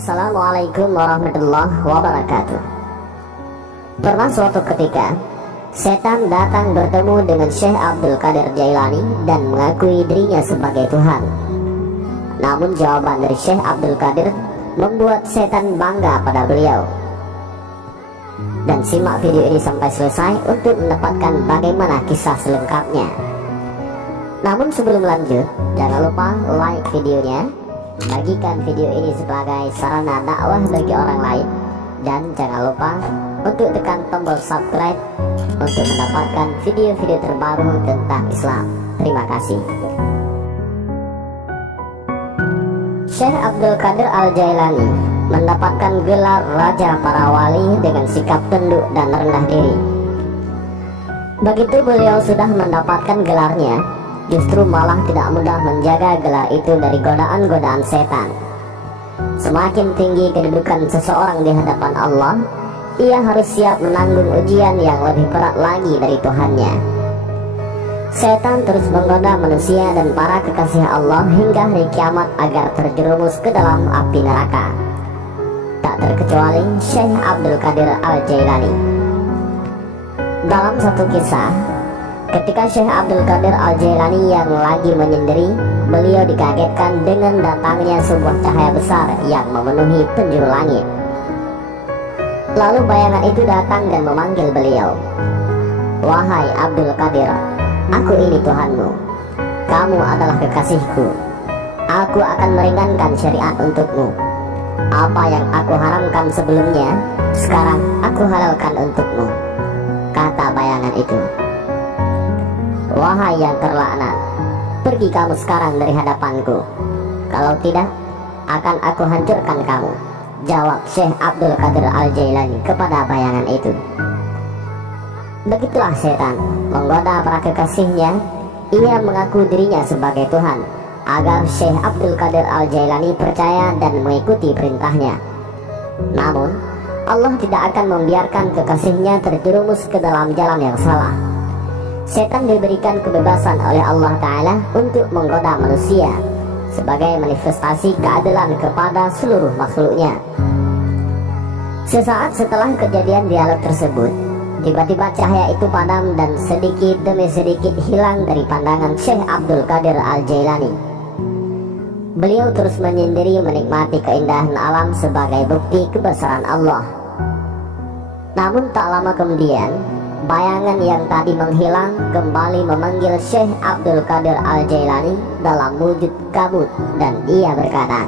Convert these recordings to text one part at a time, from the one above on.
Assalamualaikum warahmatullahi wabarakatuh. Pernah suatu ketika, setan datang bertemu dengan Syekh Abdul Qadir Jailani dan mengakui dirinya sebagai Tuhan. Namun jawaban dari Syekh Abdul Qadir membuat setan bangga pada beliau. Dan simak video ini sampai selesai untuk mendapatkan bagaimana kisah selengkapnya. Namun sebelum lanjut, jangan lupa like videonya, bagikan video ini sebagai sarana dakwah bagi orang lain, dan jangan lupa untuk tekan tombol subscribe untuk mendapatkan video-video terbaru tentang Islam. Terima kasih. Syekh Abdul Qadir Al-Jailani mendapatkan gelar Raja Para Wali dengan sikap tunduk dan rendah diri. Begitu beliau sudah mendapatkan gelarnya, justru malah tidak mudah menjaga gelar itu dari godaan-godaan setan. Semakin tinggi kedudukan seseorang di hadapan Allah, ia harus siap menanggung ujian yang lebih berat lagi dari Tuhannya. Setan terus menggoda manusia dan para kekasih Allah hingga hari kiamat agar terjerumus ke dalam api neraka. Tak terkecuali Syekh Abdul Qadir Al-Jailani. Dalam satu kisah, ketika Syekh Abdul Qadir Al-Jailani yang lagi menyendiri, beliau dikagetkan dengan datangnya sebuah cahaya besar yang memenuhi penjuru langit. Lalu bayangan itu datang dan memanggil beliau, "Wahai Abdul Qadir, aku ini Tuhanmu. Kamu adalah kekasihku. Aku akan meringankan syariat untukmu. Apa yang aku haramkan sebelumnya, sekarang aku halalkan untukmu," kata bayangan itu. "Wahai yang terlaknat, pergi kamu sekarang dari hadapanku. Kalau tidak, akan aku hancurkan kamu," jawab Syekh Abdul Qadir Al-Jailani kepada bayangan itu. Begitulah setan menggoda para kekasihnya. Ia mengaku dirinya sebagai Tuhan agar Syekh Abdul Qadir Al-Jailani percaya dan mengikuti perintahnya. Namun Allah tidak akan membiarkan kekasihnya terjerumus ke dalam jalan yang salah. Setan diberikan kebebasan oleh Allah Ta'ala untuk menggoda manusia sebagai manifestasi keadilan kepada seluruh makhluknya. Sesaat setelah kejadian dialog tersebut, tiba-tiba cahaya itu padam dan sedikit demi sedikit hilang dari pandangan Syekh Abdul Qadir Al-Jailani. Beliau terus menyendiri menikmati keindahan alam sebagai bukti kebesaran Allah. Namun tak lama kemudian, bayangan yang tadi menghilang kembali memanggil Syekh Abdul Qadir Al-Jailani dalam wujud kabut, dan ia berkata,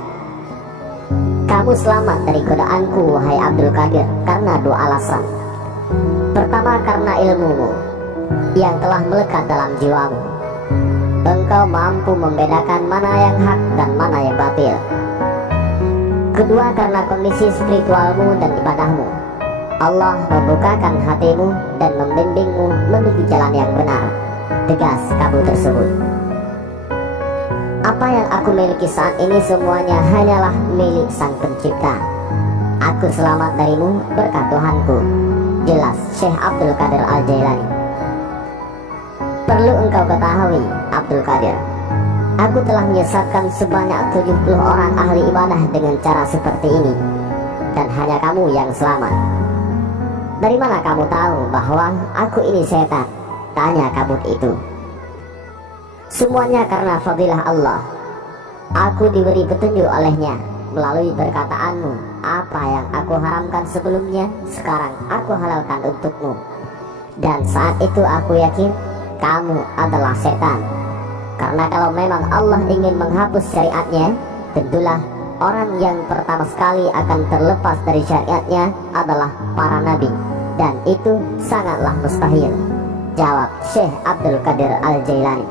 "Kamu selamat dari godaanku, wahai Abdul Qadir, karena dua alasan. Pertama, karena ilmumu yang telah melekat dalam jiwamu. Engkau mampu membedakan mana yang hak dan mana yang batil. Kedua, karena kondisi spiritualmu dan ibadahmu. Allah membukakan hatimu dan membimbingmu menuju jalan yang benar," tegas kabut tersebut. "Apa yang aku miliki saat ini semuanya hanyalah milik Sang Pencipta. Aku selamat darimu berkat Tuhanku," jelas Syekh Abdul Qadir Al-Jailani. "Perlu engkau ketahui, Abdul Qadir, aku telah menyesatkan sebanyak 70 orang ahli ibadah dengan cara seperti ini, dan hanya kamu yang selamat." "Dari mana kamu tahu bahwa aku ini setan?" tanya kabut itu. "Semuanya karena fadilah Allah. Aku diberi petunjuk olehnya melalui perkataanmu. Apa yang aku haramkan sebelumnya, sekarang aku halalkan untukmu. Dan saat itu aku yakin kamu adalah setan. Karena kalau memang Allah ingin menghapus syariatnya, tentulah orang yang pertama sekali akan terlepas dari syariatnya adalah para nabi, dan itu sangatlah mustahil," jawab Syekh Abdul Qadir Al-Jailani.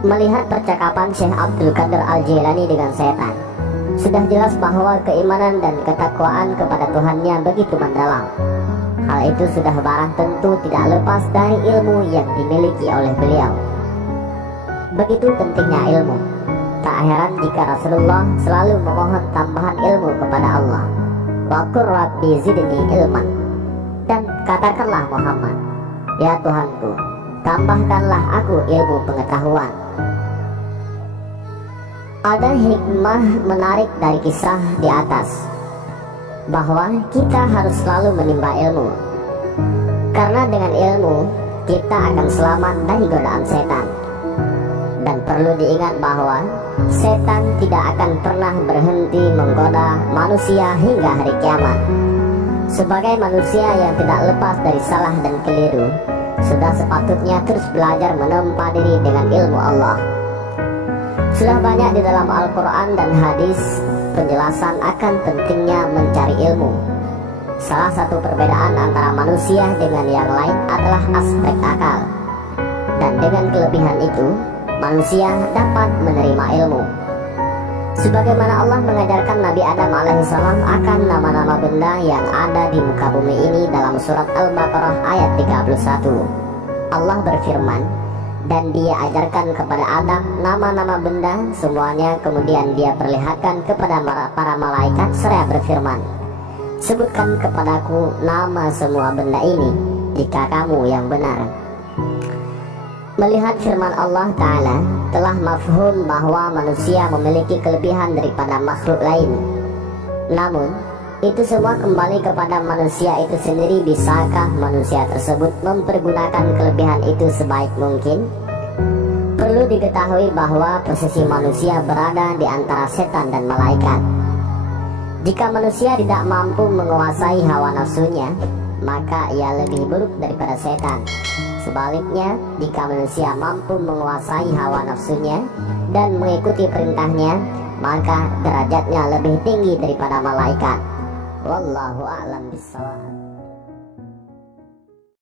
Melihat percakapan Syekh Abdul Qadir Al-Jailani dengan setan, sudah jelas bahwa keimanan dan ketakwaan kepada Tuhannya begitu mendalam. Hal itu sudah barang tentu tidak lepas dari ilmu yang dimiliki oleh beliau. Begitu pentingnya ilmu, tak heran jika Rasulullah selalu memohon tambahan ilmu kepada Allah. "Wa qur rabbi zidni ilman," dan katakanlah Muhammad, "Ya Tuhanku, tambahkanlah aku ilmu pengetahuan." Ada hikmah menarik dari kisah di atas, bahwa kita harus selalu menimba ilmu, karena dengan ilmu kita akan selamat dari godaan setan. Dan perlu diingat bahwa setan tidak akan pernah berhenti menggoda manusia hingga hari kiamat. Sebagai manusia yang tidak lepas dari salah dan keliru, sudah sepatutnya terus belajar menempa diri dengan ilmu Allah. Sudah banyak di dalam Al-Quran dan hadis penjelasan akan pentingnya mencari ilmu. Salah satu perbedaan antara manusia dengan yang lain adalah aspek akal. Dan dengan kelebihan itu, manusia dapat menerima ilmu. Sebagaimana Allah mengajarkan Nabi Adam alaihissalam akan nama-nama benda yang ada di muka bumi ini dalam surat Al-Baqarah ayat 31. Allah berfirman, dan dia ajarkan kepada Adam nama-nama benda semuanya, kemudian dia perlihatkan kepada para malaikat seraya berfirman, sebutkan kepadaku nama semua benda ini jika kamu yang benar. Melihat firman Allah Ta'ala, telah mafhum bahwa manusia memiliki kelebihan daripada makhluk lain. Namun, itu semua kembali kepada manusia itu sendiri. Bisakah manusia tersebut mempergunakan kelebihan itu sebaik mungkin? Perlu diketahui bahwa posisi manusia berada di antara setan dan malaikat. Jika manusia tidak mampu menguasai hawa nafsunya, maka ia lebih buruk daripada setan. Sebaliknya, jika manusia mampu menguasai hawa nafsunya dan mengikuti perintahnya, maka derajatnya lebih tinggi daripada malaikat. Wallahu a'lam bishawab.